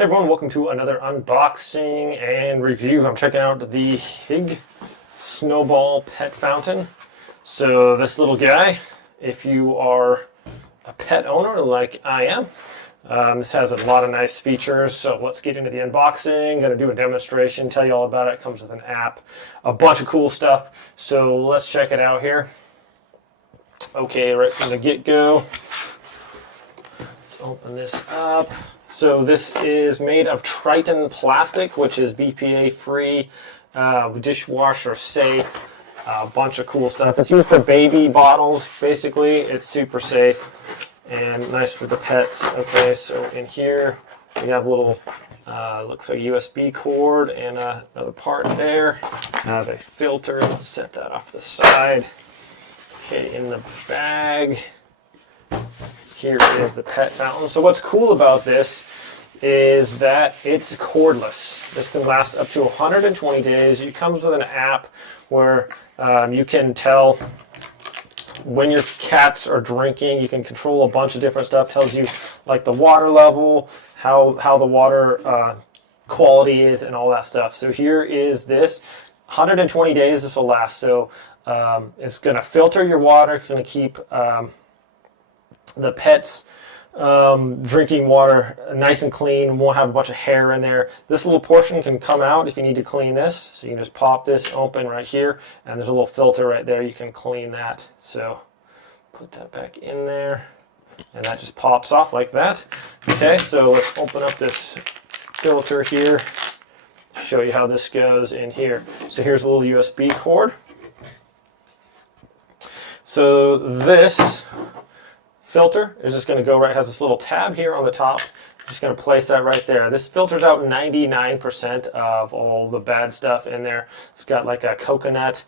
Hey everyone, welcome to another unboxing and review. I'm checking out the Hiigge Snowball pet fountain. So this little guy, if you are a pet owner like I am, this has a lot of nice features. So let's get into the unboxing. Going to do a demonstration, tell you all about it. It comes with an app, a bunch of cool stuff. So let's check it out here. Okay, right from the get-go, let's open this up. So this is made of Tritan plastic, which is BPA-Free, Dishwasher Safe, a bunch of cool stuff. It's used for baby bottles, basically. It's super safe and nice for the pets. Okay, so in here we have a little, looks like USB cord and another part there. The filter, let's set that off to the side. Okay, in the bag, here is the pet fountain. So what's cool about this is that it's cordless. This can last up to 120 days. It comes with an app where you can tell when your cats are drinking. You can control a bunch of different stuff. Tells you like the water level, how the water quality is, and all that stuff. So here is this. 120 days this will last. So it's going to filter your water. It's going to keep the pets drinking water nice and clean, won't have a bunch of hair in there. This little portion can come out if you need to clean this. So you can just pop this open right here, and there's a little filter right there. You can clean that. So put that back in there, and that just pops off like that. Okay, so let's open up this filter here, show you how this goes in here. So here's a little USB cord. So this filter is just going to go right, has this little tab here on the top. Just going to place that right there. This filters out 99% of all the bad stuff in there. It's got like a coconut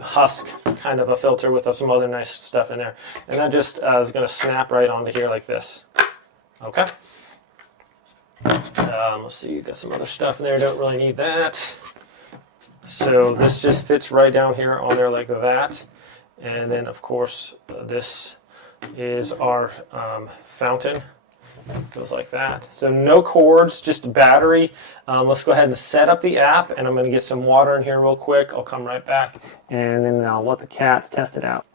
husk kind of a filter with some other nice stuff in there. And that just is going to snap right onto here like this. Okay. Let's see, you've got some other stuff in there. Don't really need that. So this just fits right down here on there like that. And then, of course, this is our fountain. It goes like that. So no cords, just a battery. Let's go ahead and set up the app, and I'm going to get some water in here real quick. I'll come right back, and then I'll let the cats test it out.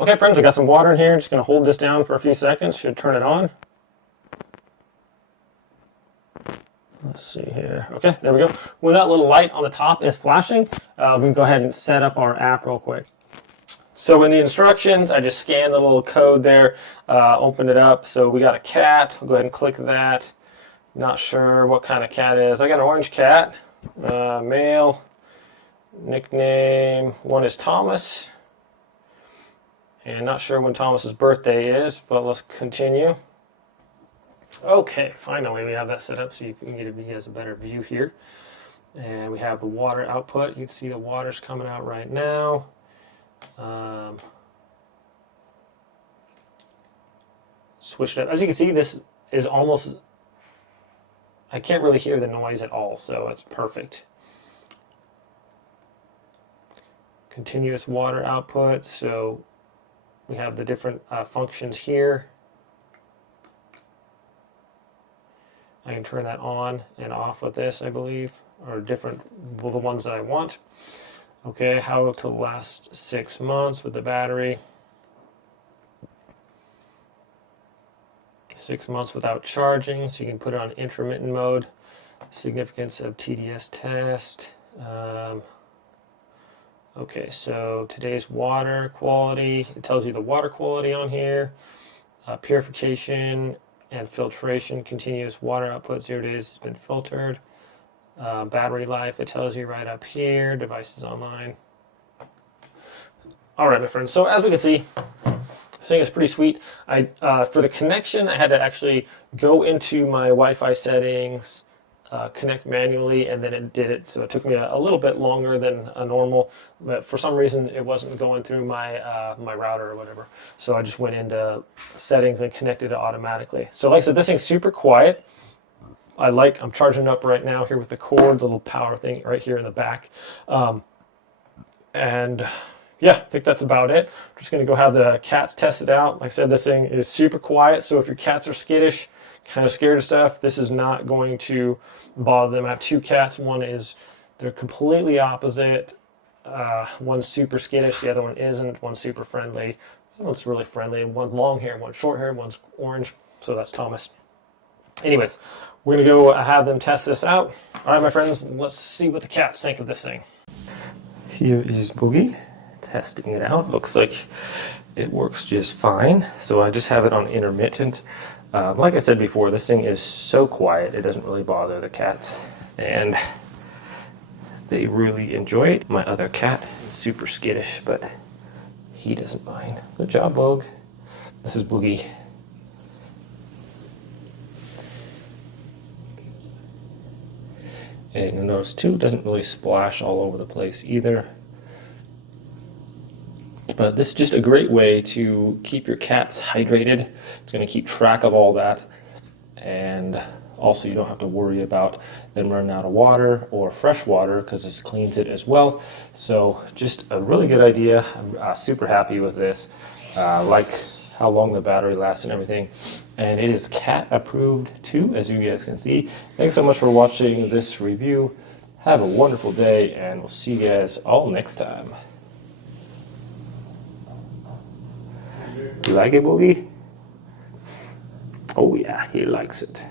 Okay, friends, I got some water in here. Just going to hold this down for a few seconds. Should turn it on. Let's see here. Okay, there we go. When that little light on the top is flashing, we can go ahead and set up our app real quick. So in the instructions, I just scanned the little code there, opened it up. So we got a cat. I'll go ahead and click that. Not sure what kind of cat it is. I got an orange cat, male, nickname. One is Thomas. And not sure when Thomas's birthday is, but let's continue. Okay, finally we have that set up so you can give you guys a better view here. And we have the water output. You can see the water's coming out right now. Switch it up. As you can see, this is almost, I can't really hear the noise at all, so it's perfect. Continuous water output, so we have the different functions here. I can turn that on and off with this, I believe, or different, well, the ones that I want. Okay, how to last 6 months with the battery. 6 months without charging, so you can put it on intermittent mode. Significance of TDS test. Okay, so today's water quality. It tells you the water quality on here. Purification and filtration. Continuous water output, 0 days has been filtered. Battery life, it tells you right up here. Devices online. All right, my friends. So as we can see, this thing is pretty sweet. For the connection, I had to actually go into my Wi-Fi settings, connect manually, and then it did it. So it took me a little bit longer than a normal, but for some reason it wasn't going through my my router or whatever. So I just went into settings and connected it automatically. So like I said, this thing's super quiet. I'm charging it up right now here with the cord, the little power thing right here in the back. And yeah, I think that's about it. I'm just going to go have the cats test it out. Like I said, this thing is super quiet, so if your cats are skittish, kind of scared of stuff, this is not going to bother them. I have two cats. They're completely opposite. One's super skittish, the other one isn't. One's super friendly. The other one's really friendly. One long hair, one short hair, one's orange. So that's Thomas. Anyways, we're going to go have them test this out. All right, my friends, let's see what the cats think of this thing. Here is Boogie testing it out. Looks like it works just fine. So I just have it on intermittent. Like I said before, this thing is so quiet, it doesn't really bother the cats. And they really enjoy it. My other cat is super skittish, but he doesn't mind. Good job, Bogue. This is Boogie. And you'll notice too, it doesn't really splash all over the place either. But this is just a great way to keep your cats hydrated. It's going to keep track of all that. And also you don't have to worry about them running out of water or fresh water because this cleans it as well. So just a really good idea. I'm super happy with this. Like how long the battery lasts and everything. And it is cat approved too, as you guys can see. Thanks so much for watching this review. Have a wonderful day, and we'll see you guys all next time. You like it, Boogie? Oh yeah, he likes it.